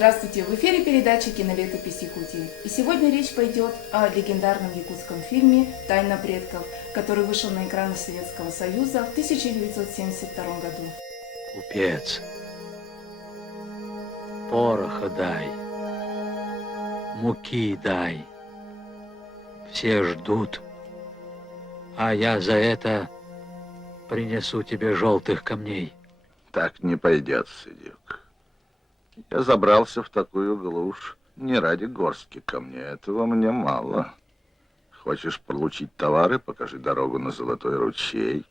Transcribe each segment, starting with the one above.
Здравствуйте! В эфире передача «Кинолетопись Якутии». И сегодня речь пойдет о легендарном якутском фильме «Тайна предков», который вышел на экраны Советского Союза в 1972 году. Купец, пороха дай, муки дай. Все ждут, а я за это принесу тебе желтых камней. Так не пойдет, Сидюк. Я забрался в такую глушь не ради горстки камней. Этого мне мало. Хочешь получить товары, покажи дорогу на Золотой ручей.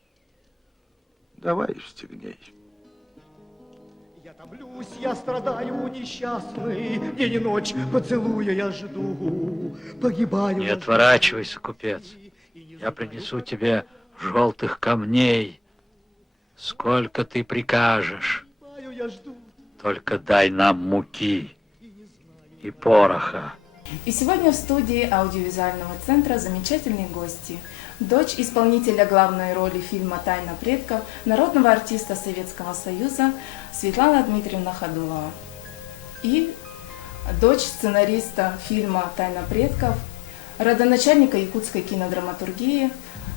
Давай в стегней. Я томлюсь, я страдаю, несчастный, день и ночь поцелуя я жду, погибаю. Не отворачивайся, купец. Я принесу тебе желтых камней, сколько ты прикажешь. Я жду. Только дай нам муки и пороха. И сегодня в студии аудиовизуального центра замечательные гости. Дочь исполнителя главной роли фильма «Тайна предков», народного артиста Советского Союза Светлана Дмитриевна Ходулова. И дочь сценариста фильма «Тайна предков», родоначальника якутской кинодраматургии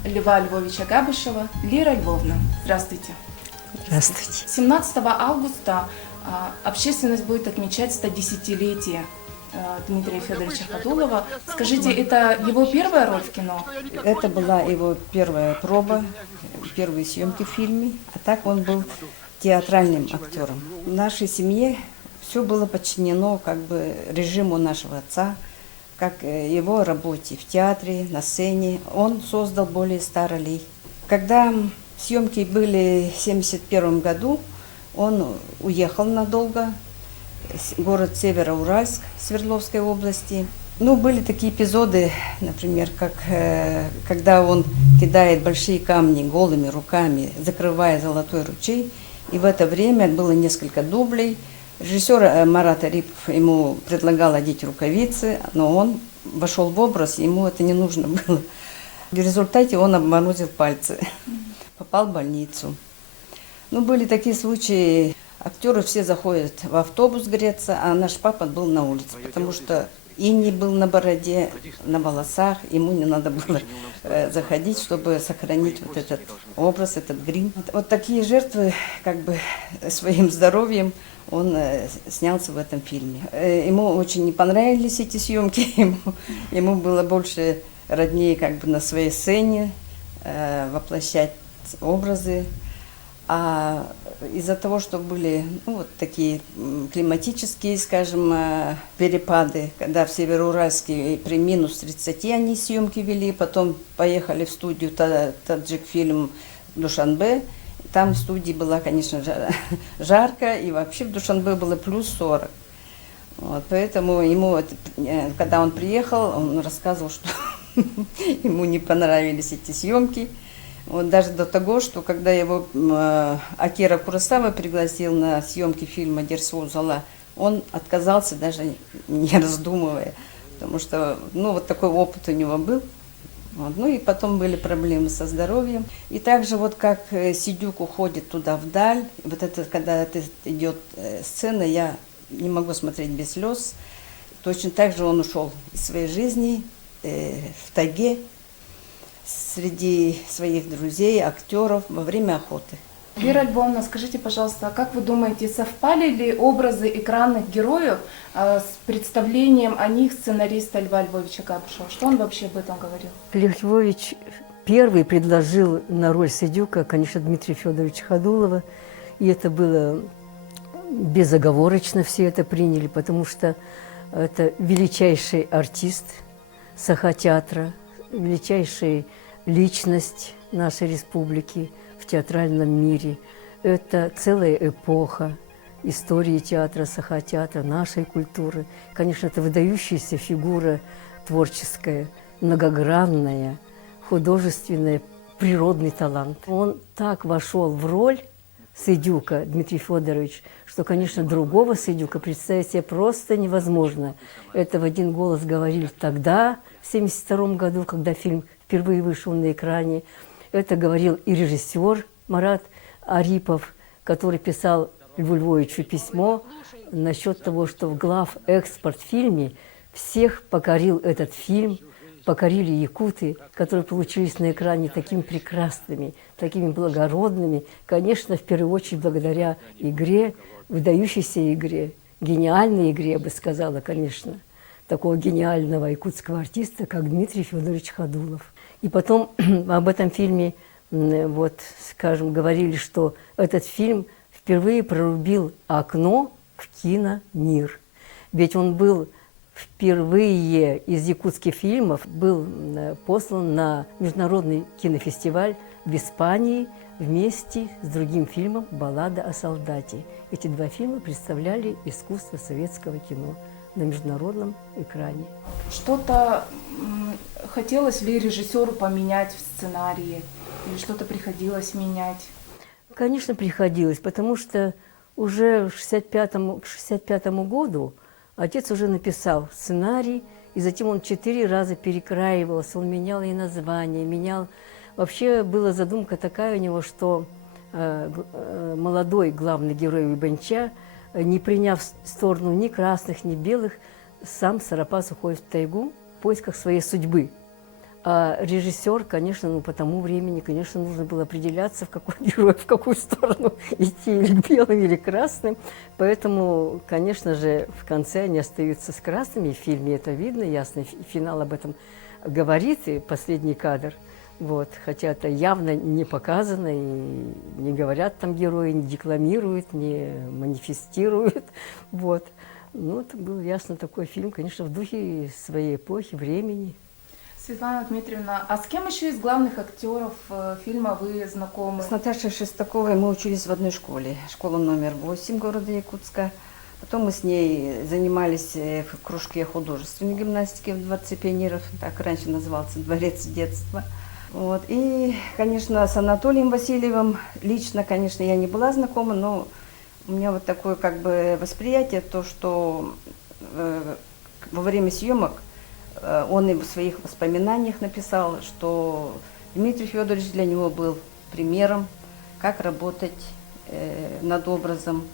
Льва Львовича Габышева Лира Львовна. Здравствуйте. Здравствуйте. 17 августа общественность будет отмечать 110-летие Дмитрия Федоровича Ходулова. Скажите, это его первая роль в кино? Это была его первая проба, первые съемки в фильме, а так он был театральным актером. В нашей семье все было подчинено как бы режиму нашего отца, как его работе в театре, на сцене. Он создал более 100 ролей. Когда съемки были в 1971 году, он уехал надолго, город Североуральск Свердловской области. Ну, были такие эпизоды, например, как когда он кидает большие камни голыми руками, закрывая Золотой ручей. И в это время было несколько дублей. Режиссер Марат Арипов ему предлагал одеть рукавицы, но он вошел в образ, ему это не нужно было. В результате он обморозил пальцы, попал в больницу. Ну, были такие случаи, актеры все заходят в автобус греться, а наш папа был на улице, потому что иней был на бороде, на волосах, ему не надо было заходить, чтобы сохранить вот этот образ, этот грим. Вот такие жертвы, как бы, своим здоровьем он снялся в этом фильме. Ему очень не понравились эти съемки, ему было больше роднее как бы на своей сцене воплощать образы. А из-за того, что были вот такие климатические, скажем, перепады, когда в Североуральске при минус 30 они съемки вели, потом поехали в студию Таджикфильм Душанбе, там в студии была, конечно, жарко, и вообще в Душанбе было плюс 40. Вот, поэтому ему, когда он приехал, он рассказывал, что ему не понравились эти съемки. Вот даже до того, что когда его Акира Куросава пригласил на съемки фильма «Дерсу Зала», он отказался, даже не раздумывая, потому что, ну, вот такой опыт у него был. Вот. Ну и потом были проблемы со здоровьем. И также вот как Сидюк уходит туда вдаль, вот это, когда идет сцена, я не могу смотреть без слез. Точно так же он ушел из своей жизни в тайге, среди своих друзей, актеров во время охоты. Лира Львовна, скажите, пожалуйста, как вы думаете, совпали ли образы экранных героев с представлением о них сценариста Льва Львовича Габышева? Что он вообще об этом говорил? Лев Львович первый предложил на роль Сидюка, конечно, Дмитрия Федоровича Ходулова, и это было безоговорочно, все это приняли, потому что это величайший артист Саха-театра, величайшая личность нашей республики в театральном мире. Это целая эпоха истории театра, Саха-театра, нашей культуры. Конечно, это выдающаяся фигура творческая, многогранная, художественная, природный талант. Он так вошел в роль Сидюка, Дмитрий Федорович, что, конечно, другого Сидюка представить себе просто невозможно. Это в один голос говорили тогда, в 1972 году, когда фильм впервые вышел на экране. Это говорил и режиссер Марат Арипов, который писал Льву Львовичу письмо насчет того, что в главэкспорт фильме всех покорил этот фильм, покорили якуты, которые получились на экране такими прекрасными, такими благородными, конечно, в первую очередь благодаря игре, выдающейся игре, гениальной игре, я бы сказала, конечно, такого гениального якутского артиста, как Дмитрий Федорович Ходулов. И потом об этом фильме, вот, скажем, говорили, что этот фильм впервые прорубил окно в киномир. Ведь он был впервые из якутских фильмов был послан на международный кинофестиваль в Испании вместе с другим фильмом «Баллада о солдате». Эти два фильма представляли искусство советского кино на международном экране. Что-то хотелось ли режиссеру поменять в сценарии? Или что-то приходилось менять? Конечно, приходилось, потому что уже к 65-му году отец уже написал сценарий, и затем он 4 раза перекраивался, он менял и название, менял. Вообще была задумка такая у него, что молодой главный герой Уйбанча, не приняв сторону ни красных, ни белых, сам Сарапас уходит в тайгу в поисках своей судьбы. А режиссер, конечно, по тому времени, конечно, нужно было определяться, в какой герой, в какую сторону идти, или к белым, или к красным. Поэтому, конечно же, в конце они остаются с красными. В фильме это видно, ясно, финал об этом говорит, и последний кадр. Вот. Хотя это явно не показано, и не говорят там герои, не декламируют, не манифестируют. Вот. Ну, это был ясно такой фильм, конечно, в духе своей эпохи, времени. Светлана Дмитриевна, а с кем еще из главных актеров фильма вы знакомы? С Наташей Шестаковой мы учились в одной школе, школа номер 8 города Якутска. Потом мы с ней занимались в кружке художественной гимнастики в Дворце пионеров, так раньше назывался Дворец детства. Вот. И, конечно, с Анатолием Васильевым лично, конечно, я не была знакома, но у меня вот такое как бы восприятие, то, что во время съемок он и в своих воспоминаниях написал, что Дмитрий Федорович для него был примером, как работать над образом,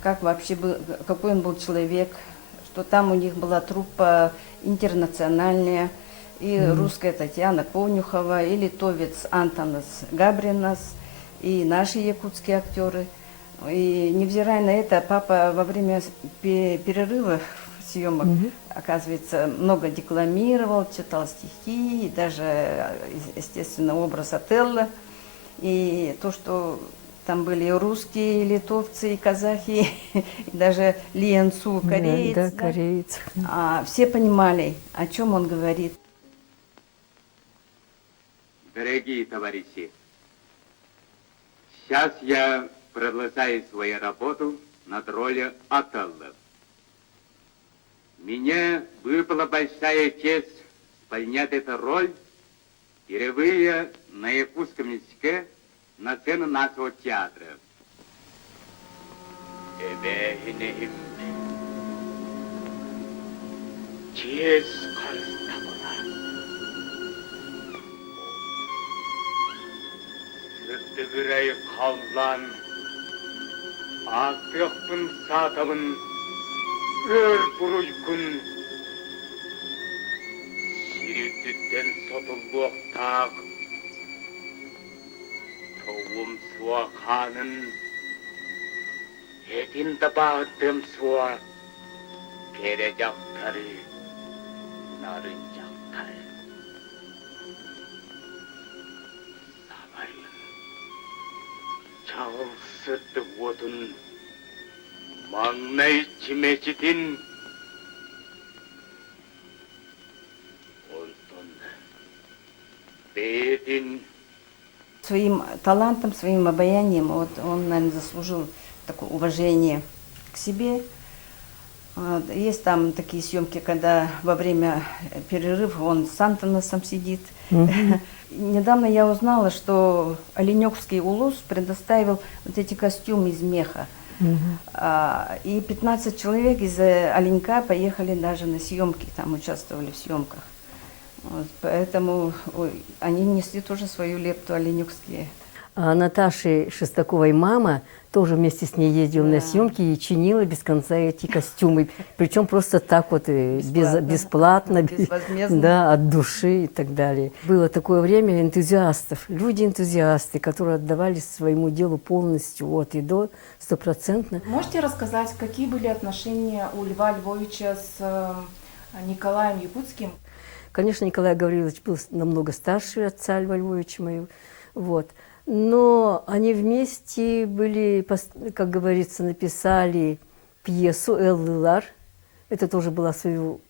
как вообще был, какой он был человек, что там у них была труппа интернациональная, и русская Татьяна Конюхова, и литовец Антонас Габринас, и наши якутские актеры. И невзирая на это, папа во время перерыва съемок, оказывается, много декламировал, читал стихи, и даже, естественно, образ Отелло. И то, что там были и русские, и литовцы, и казахи, и даже Лиенцу, кореец. Да, кореец. Все понимали, о чем он говорит. Дорогие товарищи, сейчас я продолжаю свою работу над ролью Отелло. Мне выпала большая честь исполнять эту роль впервые на якутском языке на сцене нашего театра. Эбехинехим. Честь Константина. Сыртыгырай қаллан, ақпекпін сатабын, өр бұруй күн. Сиреттен сотылуық тақ, тоғым суа қанын, етін табағыттым суа, кере жақтары, нарын жақтары. Чағыл сырты отын, маңнай чимечетін, онтон бетін. Своим талантом, своим обаянием вот, он, наверное, заслужил такое уважение к себе. Вот. Есть там такие съемки, когда во время перерыва он с Антонасом сидит. Недавно я узнала, что Оленёвский улус предоставил вот эти костюмы из меха. И 15 человек из Оленька поехали даже на съемки, там участвовали в съемках. Вот, поэтому они несли тоже свою лепту оленёвские. А Наташи Шестаковой мама тоже вместе с ней ездила на съемки и чинила без конца эти костюмы. Причем просто так вот, бесплатно, безвозмездно. да, от души и так далее. Было такое время энтузиастов, люди-энтузиасты, которые отдавали своему делу полностью от и до, стопроцентно. Можете рассказать, какие были отношения у Льва Львовича с Николаем Якутским? Конечно, Николай Гаврилович был намного старше отца Льва Львовича моего. Вот. Но они вместе были, как говорится, написали пьесу «Эл-Лар». Это тоже была в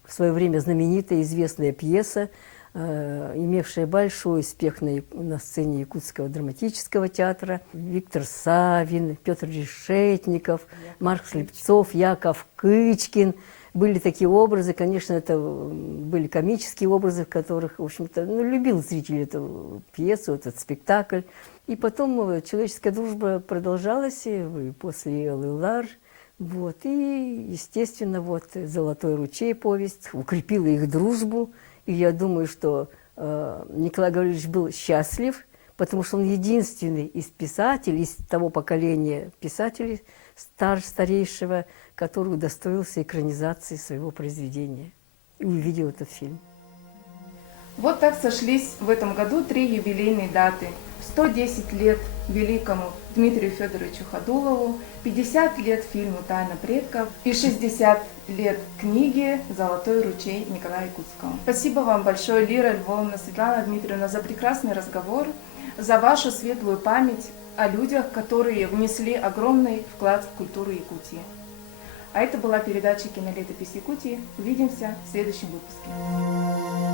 свое время знаменитая, известная пьеса, имевшая большой успех на сцене Якутского драматического театра. Виктор Савин, Петр Решетников, Марк Слепцов, Яков Кычкин. Были такие образы, конечно, это были комические образы, в которых, в общем-то, любил зритель эту пьесу, этот спектакль. И потом человеческая дружба продолжалась и после «Эл-Лар». Вот. И, естественно, вот «Золотой ручей» повесть укрепила их дружбу. И я думаю, что Николай Гаврилович был счастлив, потому что он единственный из писателей, из того поколения писателей старейшего, который удостоился экранизации своего произведения и увидел этот фильм. Вот так сошлись в этом году 3 юбилейные даты. 110 лет великому Дмитрию Федоровичу Ходулову, 50 лет фильму «Тайна предков» и 60 лет книге «Золотой ручей» Николая Якутского. Спасибо вам большое, Лира Львовна, Светлана Дмитриевна, за прекрасный разговор, за вашу светлую память о людях, которые внесли огромный вклад в культуру Якутии. А это была передача «Кинолетопись Якутии». Увидимся в следующем выпуске.